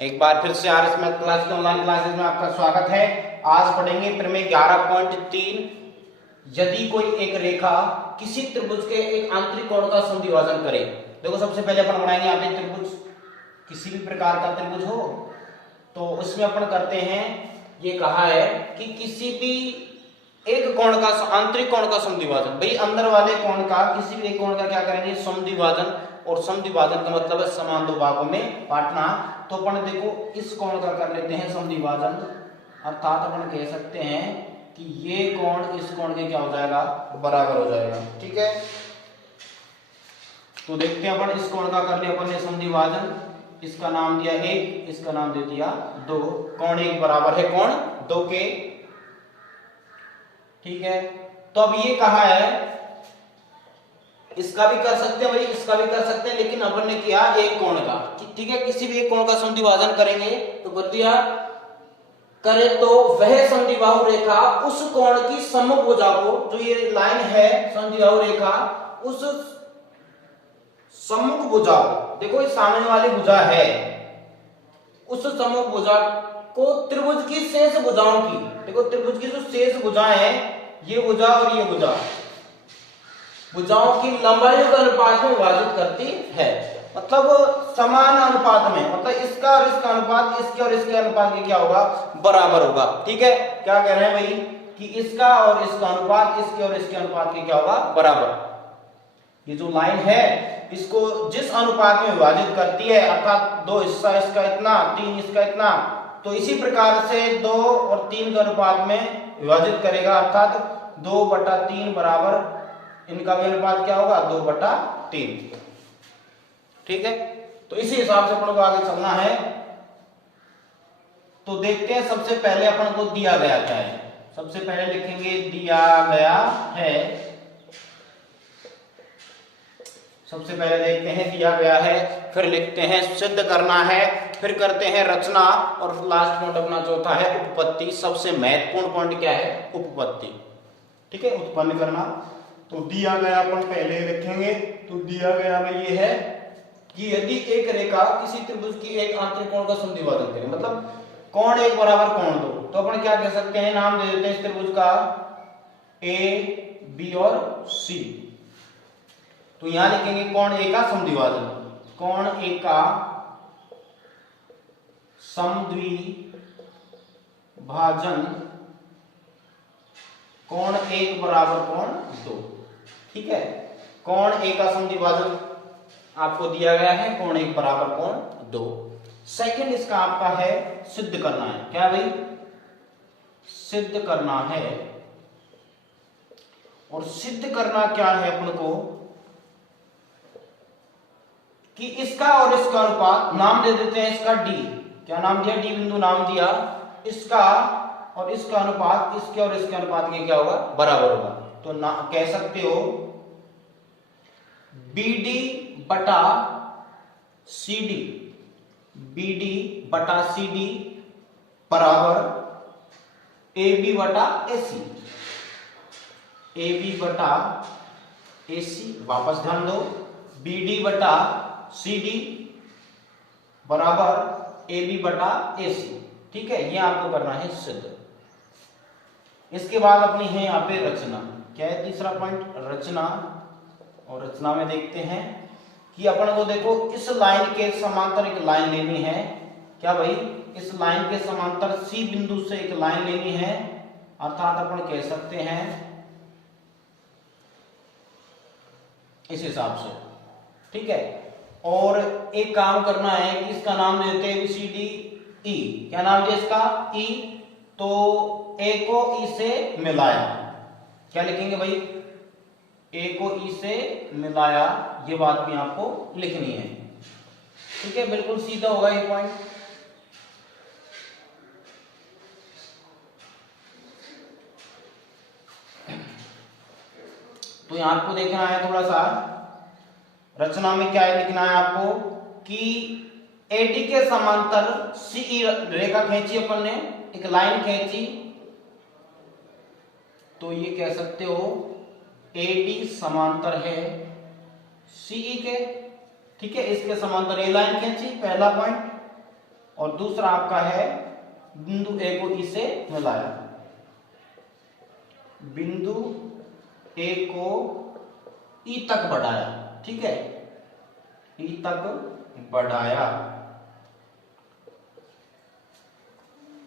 एक बार फिर से आरएस मैथ क्लास के ऑनलाइन क्लासेस में आपका स्वागत है। आज पढ़ेंगे प्रमेय 11.3। यदि कोई एक रेखा किसी त्रिभुज के एक आंतरिक कोण का समद्विभाजन करे। देखो सबसे पहले अपन बनाएंगे यहाँ पे त्रिभुज, किसी भी प्रकार का त्रिभुज हो तो उसमें अपन करते हैं, ये कहा है कि किसी भी एक कोण का आंतरिक कोण का समद्विभाजन, भाई अंदर वाले कोण का किसी भी एक कोण का क्या करेंगे, समद्विभाजन। और समद्विभाजन का मतलब है समान दो भागों में बांटना। तो अपन देखो इस कोण का कर लेते हैं समद्विभाजन, अर्थात अपन कह सकते हैं कि ये कोण इस कोण के क्या हो जाएगा, बराबर हो जाएगा। ठीक है, तो देखते हैं अपन इस कोण का कर लिया अपन ने समद्विभाजन, इसका नाम दिया 1, इसका नाम दे दिया 2। कोण 1 बराबर है कोण 2 के। ठीक है, तो अब ये कहा है, इसका भी कर सकते हैं भाई, इसका भी कर सकते हैं, लेकिन अपन ने किया एक कोण का। ठीक है, किसी भी एक कोण का समद्विभाजन करेंगे तो कर दिया, करे तो वह समद्विबाहु रेखा उस कोण की सम्मुख भुजा को, जो ये लाइन है समद्विबाहु रेखा, उस सम्मुख भुजा को, देखो ये सामने वाली भुजा है, उस सम्मुख भुजा को त्रिभुज की शेष भुजाओं की, देखो त्रिभुज की जो शेष भुजाएं हैं, ये भुजा और ये भुजा, भुजाओं की लंबाई के अनुपात में विभाजित करती है। मतलब समान अनुपात में, मतलब इसका और इसका अनुपात इसके और इसके अनुपात के क्या होगा, बराबर होगा। ठीक है, क्या कह रहे हैं भाई कि इसका और इसका अनुपात इसके और इसके अनुपात के क्या होगा, बराबर। ये जो लाइन है इसको जिस अनुपात में विभाजित करती है, अर्थात 2 हिस्सा इसका इतना, 3 इसका इतना, तो इसी प्रकार से 2 और 3 के अनुपात में विभाजित करेगा, अर्थात 2/3 बराबर इनका भी अनुपात क्या होगा, 2/3। ठीक है, तो इसी हिसाब से अपन को आगे चलना है। तो देखते हैं, सबसे पहले अपन को दिया गया क्या है, सबसे पहले लिखेंगे दिया गया है। सबसे पहले देखते हैं दिया गया है, फिर लिखते हैं सिद्ध करना है, फिर करते हैं रचना, और लास्ट पॉइंट अपना चौथा है उपपत्ति। सबसे महत्वपूर्ण पॉइंट क्या है, उपपत्ति। ठीक है, उत्पन्न करना। तो दिया गया अपन पहले लिखेंगे, तो दिया गया में ये है कि यदि एक रेखा किसी त्रिभुज की एक आंतरिक कोण का समद्विभाजन करे, मतलब कोण 1 बराबर कोण 2, तो अपन क्या कह सकते हैं, नाम दे देते हैं इस त्रिभुज का ए, बी और सी। तो यहां लिखेंगे कोण 1 का समद्विभाजन, कोण 1 का समद्विभाजन, कोण 1 बराबर कोण 2। ठीक है, कोण 1 का समद्विभाजन आपको दिया गया है, कोण 1 बराबर कोण 2। सेकंड इसका आपका है सिद्ध करना है, क्या भाई, सिद्ध करना है। और सिद्ध करना क्या है अपन को, कि इसका और इसका अनुपात, नाम दे देते हैं इसका डी, क्या नाम दिया, डी बिंदु नाम दिया, इसका और इसका अनुपात इसके और इसके अनुपात के क्या होगा, बराबर होगा। तो ना कह सकते हो BD बटा CD, BD बटा CD बराबर AB बटा AC, AB बटा AC, वापस ध्यान दो, BD बटा CD बराबर AB बटा AC। ठीक है, ये आपको करना है सिद्ध। इसके बाद अपनी है यहाँ पे रचना, क्या है तीसरा पॉइंट, रचना। और रचना में देखते हैं कि अपन को देखो इस लाइन के समांतर एक लाइन लेनी है, क्या भाई, इस लाइन के समांतर C बिंदु से एक लाइन लेनी है, अर्थात अपन कह सकते हैं इस हिसाब से। ठीक है, और एक काम करना है कि इसका नाम देते हैं ABCD E, क्या नाम दिया इसका, E। तो A को E से मिलाया, क्या लिखेंगे भाई, A को E से मिलाया, ये बात भी आपको लिखनी है। ठीक है, बिल्कुल सीधा होगा ये पॉइंट। तो यहां आपको देखना है थोड़ा सा, रचना में क्या लिखना है आपको, कि AD के समांतर CE रेखा खींची अपन ने, एक लाइन खींची, तो ये कह सकते हो AD समांतर है CE के। ठीक है, इसके समांतर ए लाइन खींची, पहला पॉइंट। और दूसरा आपका है बिंदु ए को ई से मिलाया, बिंदु ए को ई तक बढ़ाया, ठीक है, ई तक बढ़ाया।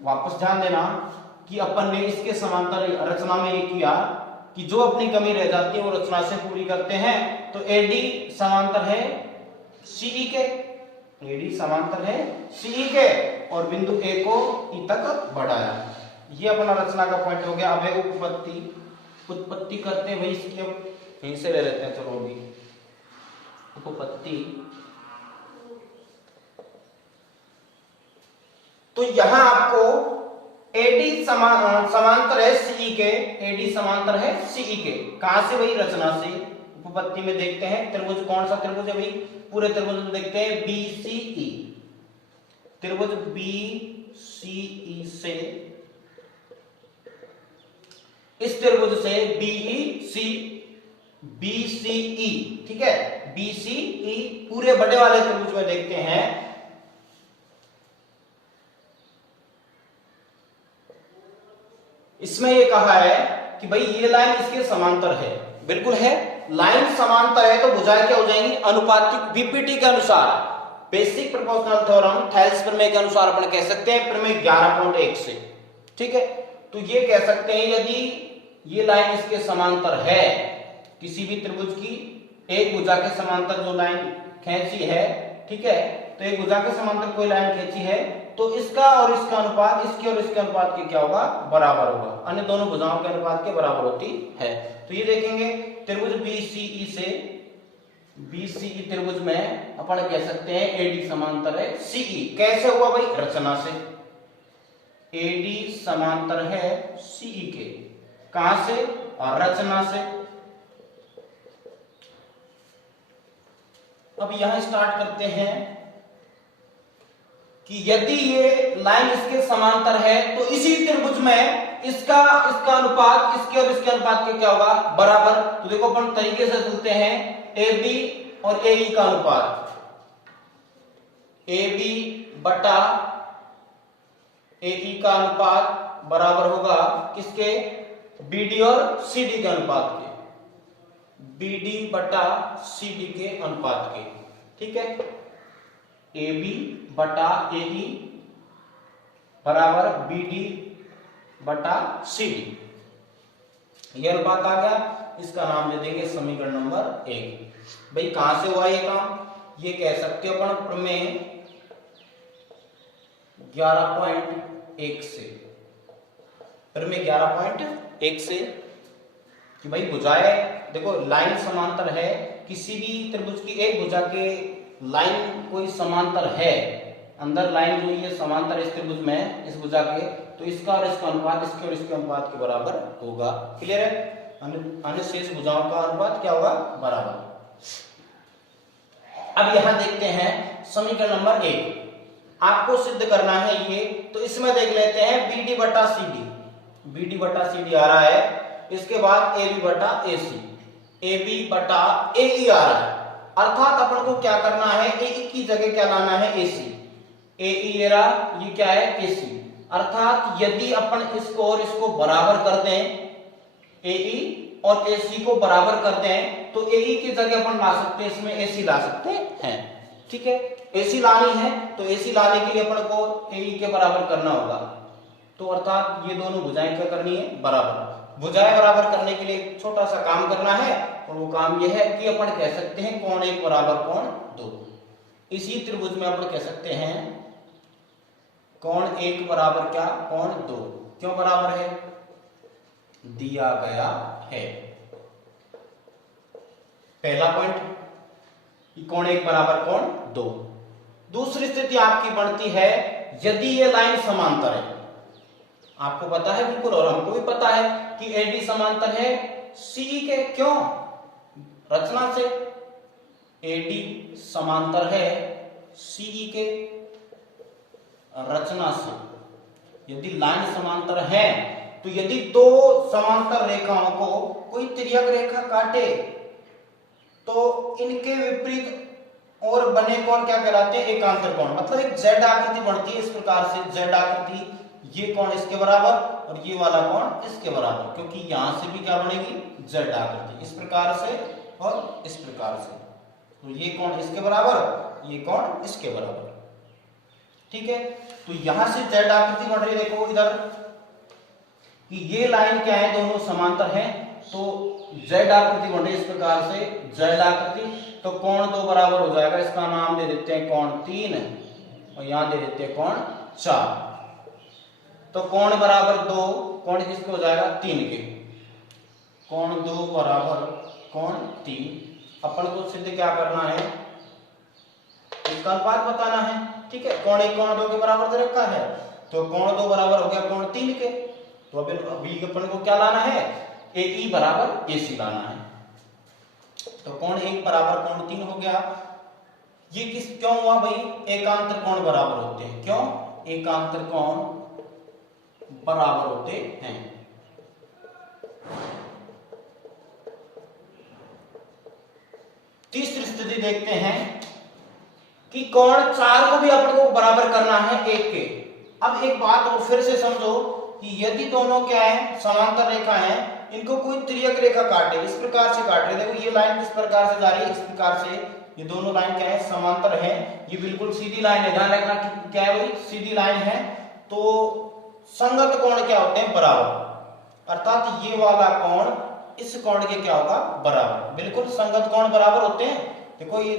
वापस ध्यान देना कि अपन ने इसके समांतर रचना में ये किया कि जो अपनी कमी रह जाती है वो रचना से पूरी करते हैं। तो एडी समांतर है सीई के, एडी समांतर है सीई के और बिंदु ए को ई तक बढ़ाया। ये अपना रचना का पॉइंट हो गया। अब है उत्पत्ति करते हैं भाई इसकी, अब यहीं से ले लेते हैं। चलो अभी उपपत्ति, तो यहां आपको एडी समांतर है सीई के, एडी समांतर है सीई के। कहां से भाई? रचना से। उपपत्ति में देखते हैं त्रिभुज, कौन सा त्रिभुज है भाई? पूरे त्रिभुज में देखते हैं बीसीई, त्रिभुज बीसीई से, इस त्रिभुज से बीईसी, बीसीई, ठीक है, बीसीई पूरे बड़े वाले त्रिभुज में देखते हैं। इसमें ये कहा है कि भाई ये लाइन इसके समांतर है, बिल्कुल है, लाइन समांतर है तो भुजाएं क्या हो जाएंगी? अनुपातिक। बीपीटी के अनुसार, बेसिक प्रोपोर्शनल थ्योरम, थेल्स प्रमेय के अनुसार अपन कह सकते हैं प्रमेय 11.1 से, ठीक है। तो ये कह सकते हैं यदि ये लाइन इसके समांतर है, किसी भी त्रिभुज की एक भुजा के समांतर जो लाइन खींची है, ठीक है, तो एक भुजा के समांतर कोई लाइन खींची है तो इसका और इसका अनुपात, इसके और इसके अनुपात के क्या होगा? बराबर होगा। अन्य दोनों भुजाओं के अनुपात के बराबर होती है। तो ये देखेंगे त्रिभुज बीसीई से, बीसीई त्रिभुज में अपन कह सकते हैं एडी समांतर है सीई। कैसे हुआ भाई? रचना से। एडी समांतर है सीई के, कहां से? और रचना से। अब यहां स्टार्ट करते हैं कि यदि ये लाइन इसके समांतर है तो इसी त्रिभुज में इसका अनुपात इसके और इसके अनुपात के क्या होगा? बराबर। तो देखो अपन तरीके से चलते हैं, ए बी और ए ई का अनुपात, ए बी बटा ए ई का अनुपात बराबर होगा किसके? बी डी और सी डी के अनुपात के, बी डी बटा सी डी के अनुपात के, ठीक है। ए बी बटा ए ई बराबर बी डी बटा सी डी, यह अनुपात आ गया। इसका नाम दे देंगे समीकरण नंबर 1। भाई कहां से हुआ ये काम? ये कह सकते हो अपन प्रमेय 11.1 से, प्रमेय 11.1 से कि भाई भुजाएं, देखो लाइन समांतर है, किसी भी त्रिभुज की एक भुजा के लाइन कोई समांतर है, अंदर लाइन जो ये समांतर इस त्रिभुज में, इस भुजा के, तो इसका और इसका अनुपात इसके और इसके अनुपात के बराबर होगा। क्लियर है? अन्य शेष भुजाओं का अनुपात क्या होगा? बराबर। अब यहां देखते हैं समीकरण नंबर 1, आपको सिद्ध करना है ये, तो इसमें देख लेते हैं बी डी बटा सी डी, बी डी बटा सी डी आ रहा है, इसके बाद ए बी बटा ए सी, ए बी बटा ए ई आ रहा है। अर्थात अपन को क्या करना है? ए ई की जगह क्या लाना है? ए सी, ए ई ये क्या है? ए सी। अर्थात यदि अपन इसको और इसको बराबर कर दें, ए ई और ए सी को बराबर कर दें, तो ए ई की जगह अपन ला सकते हैं, इसमें ए सी ला सकते हैं, ठीक है। ए सी लानी है तो ए सी लाने के लिए अपन को ए ई के बराबर करना होगा। तो अर्थात ये दोनों भुजाएं क्या करनी है? बराबर। भुजाएं बराबर करने के लिए एक छोटा सा काम करना है, और वो काम यह है कि अपन कह सकते हैं कोण 1 बराबर कोण 2। इसी त्रिभुज में अपन कह सकते हैं कोण 1 बराबर क्या? कोण 2। क्यों बराबर है? दिया गया है। पहला पॉइंट, कोण 1 बराबर कोण 2। दूसरी स्थिति आपकी बनती है यदि ये लाइन समांतर है, आपको पता है बिल्कुल, और हमको भी पता है कि एडी समांतर है सीई के। क्यों? रचना से। एडी समांतर है सीई के रचना से। यदि लाइन समांतर है तो यदि दो समांतर रेखाओं को कोई तिर्यक रेखा काटे तो इनके विपरीत और बने कोण क्या कहलाते हैं? एकांतर कोण। मतलब एक जेड आकृति बनती है इस प्रकार से, जेड आकृति, ये कोण इसके बराबर और ये वाला कोण इसके बराबर, क्योंकि यहां से भी क्या बनेगी? जेड आकृति, इस प्रकार से और इस प्रकार से। तो ये कोण इसके बराबर, ये कोण इसके बराबर, ठीक है। तो यहां से जेड आकृति बन रही है, देखो इधर कि ये लाइन क्या है? दोनों समांतर हैं, तो जेड आकृति बन रही है इस प्रकार से, जेड आकृति। तो कोण 2 बराबर हो जाएगा, इसका नाम दे देते हैं कोण 3 और यहां दे देते हैं कोण 4। तो कोण बराबर 2, कोण किसके हो जाएगा? 3 के। कोण 2 बराबर कोण 3। अपन को सिद्ध क्या करना है? इसका अनुपात बताना है, ठीक है। कोण 1 कोण 2 के बराबर दे रखा है, तो कोण 2 बराबर हो गया कोण 3 के। तो अभी अपन को क्या लाना है? AE बराबर AC लाना है। तो कोण 1 बराबर कोण 3 हो गया। ये किस क्यों हुआ भाई? एकांतर कोण बराबर होते हैं। क्यों? एकांतर कोण बराबर होते हैं। तीसरी स्थिति देखते हैं कि कोण 4 को भी अपन को बराबर करना है 1 के। अब एक बात और फिर से समझो कि यदि दोनों क्या है? समांतर रेखा है, इनको कोई त्रियक रेखा काटे, इस प्रकार से काट रहे, देखो ये लाइन किस प्रकार से जा रही है? इस प्रकार से। ये दोनों लाइन क्या है? समांतर है, ये बिल्कुल सीधी लाइन है, ध्यान रखना कि क्या है भाई? सीधी लाइन है। तो संगत कोण क्या होते हैं? बराबर। अर्थात ये वाला कोण इस कोण के क्या होगा? बराबर। बिल्कुल संगत कोण बराबर होते हैं। देखो ये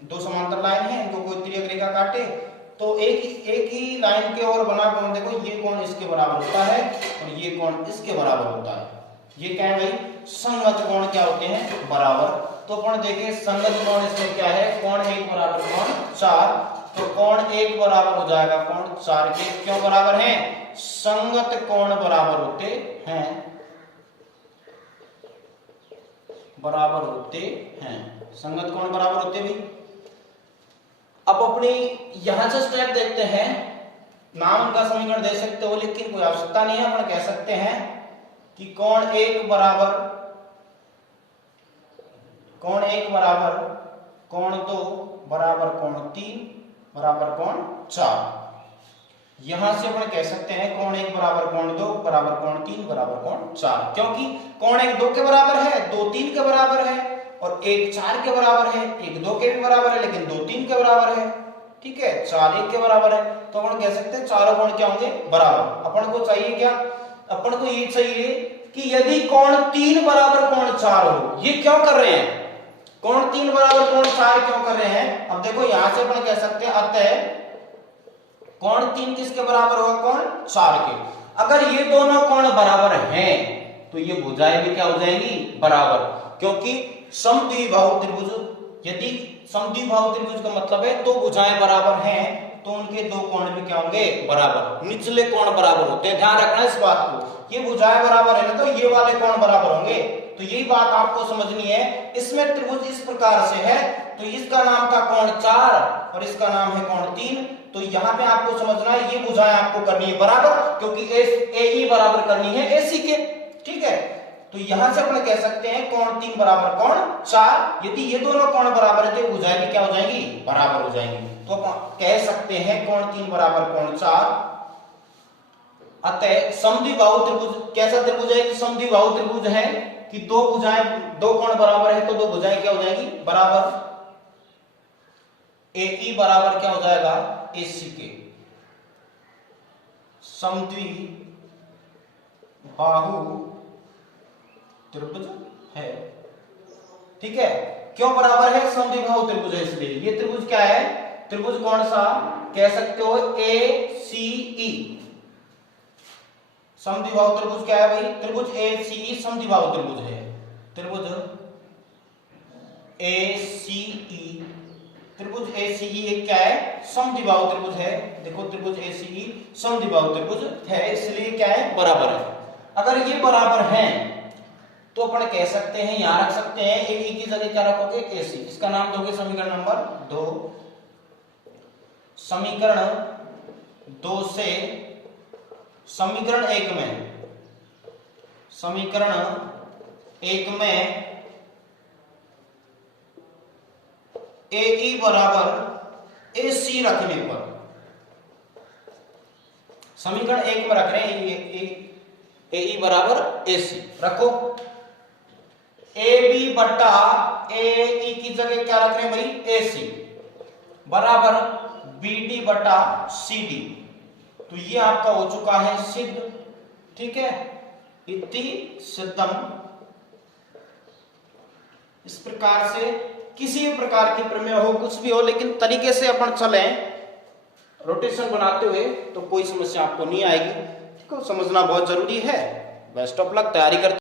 दो समांतर लाइन है, इनको कोई त्रियक रेखा काटे तो एक ही लाइन के और बना कोण, देखो ये कोण इसके बराबर होता है और ये कोण इसके बराबर होता है। ये क्या है भाई? संगत कोण क्या होते हैं? बराबर। तो अपन देखें संगत कोण इसमें क्या है? कोण 1 बराबर कोण 4। तो कोण 1 बराबर हो जाएगा कोण 4 के। क्यों बराबर है? संगत कोण बराबर होते हैं, बराबर होते हैं। संगत कोण बराबर होते भी। अब अपनी यहां से स्टेप देखते हैं। नाम का समीकरण दे सकते हो, लेकिन कोई आवश्यकता नहीं है। अपन कह सकते हैं कि कोण 1 बराबर कोण 2 बराबर कोण 3 बराबर कोण 4। यहां से अपन कह सकते हैं कोण 1 बराबर कोण 2 बराबर कोण 3 बराबर कोण 4, क्योंकि कोण 1 2 के बराबर है, 2 3 के बराबर है, और 1 4 के बराबर है, 1 2 के भी बराबर है, लेकिन 2 3 के बराबर है, ठीक है। 4 1 के बराबर है, तो अपन कह सकते हैं चारों कोण क्या होंगे? बराबर। अपन को चाहिए क्या? अपन को ये चाहिए कि यदि कोण 3 बराबर कोण 4 हो। ये क्यों कर रहे हैं? कोण 3 बराबर कोण 4 क्यों कर रहे हैं? अब देखो यहां से अपन कह सकते हैं अतः कोण 3 किसके बराबर होगा? कोण 4 के। अगर ये दोनों कोण बराबर हैं तो ये भुजाएं भी क्या हो जाएंगी? बराबर, क्योंकि समद्विबाहु त्रिभुज, यदि समद्विबाहु त्रिभुज का मतलब है दो भुजाएं बराबर हैं तो उनके दो कोण भी क्या होंगे? बराबर। निचले कोण बराबर होते हैं, ध्यान रखना इस बात को। ये भुजाएं बराबर है ना, तो ये वाले कोण बराबर होंगे। तो यही बात आपको समझनी है। इसमें त्रिभुज इस प्रकार से है, तो इसका नाम था कोण 4 और इसका नाम है कोण 3। तो यहाँ पे आपको समझना है ये भुजाएं आपको करनी है बराबर, क्योंकि AE बराबर करनी है AC के, ठीक है। तो यहां से अपन कह सकते हैं कोण 3 बराबर कोण 4। यदि ये दोनों कोण बराबर है तो भुजाएं भी क्या हो जाएंगी? बराबर हो जाएंगी। तो अपन कह सकते हैं कोण 3 बराबर कोण 4। अतः समद्विबाहु त्रिभुज कैसा त्रिभुज है? समद्विबाहु त्रिभुज है कि दो भुजाएं, दो कोण बराबर है तो दो भुजाएं क्या हो जाएंगी? बराबर। AE बराबर क्या हो जाएगा? AC के। समद्विबाहु त्रिभुज है, ठीक है। क्यों बराबर है? समद्विबाहु त्रिभुज है इसलिए। ये त्रिभुज क्या है? त्रिभुज कौन सा? कह सकते हो ACE। समद्विबाहु त्रिभुज क्या है भाई? त्रिभुज ACE समद्विबाहु त्रिभुज है। त्रिभुज ACE, त्रिभुज ACE एक क्या है? समद्विबाहु त्रिभुज है। देखो त्रिभुज ACE समद्विबाहु त्रिभुज है, इसलिए क्या है? बराबर है। अगर ये बराबर है तो अपन कह सकते हैं, यहां रख सकते हैं AE की जगह क्या रखोगे? AC। इसका नाम दोगे समीकरण नंबर 2। समीकरण 2 से समीकरण 1 में, समीकरण 1 में AE बराबर AC रखने पर, समीकरण 1 में रख रहे हैं AE बराबर AC रखो, AB बटा AE की जगह क्या रख रहे हैं भाई AC बराबर BD बटा CD। तो ये आपका हो चुका है सिद्ध, ठीक है, इति सिद्धम। इस प्रकार से किसी भी प्रकार की प्रमेय हो, कुछ भी हो, लेकिन तरीके से अपन चले रोटेशन बनाते हुए तो कोई समस्या आपको नहीं आएगी। ठीक है, समझना बहुत जरूरी है। बेस्ट ऑफ लक, तैयारी करते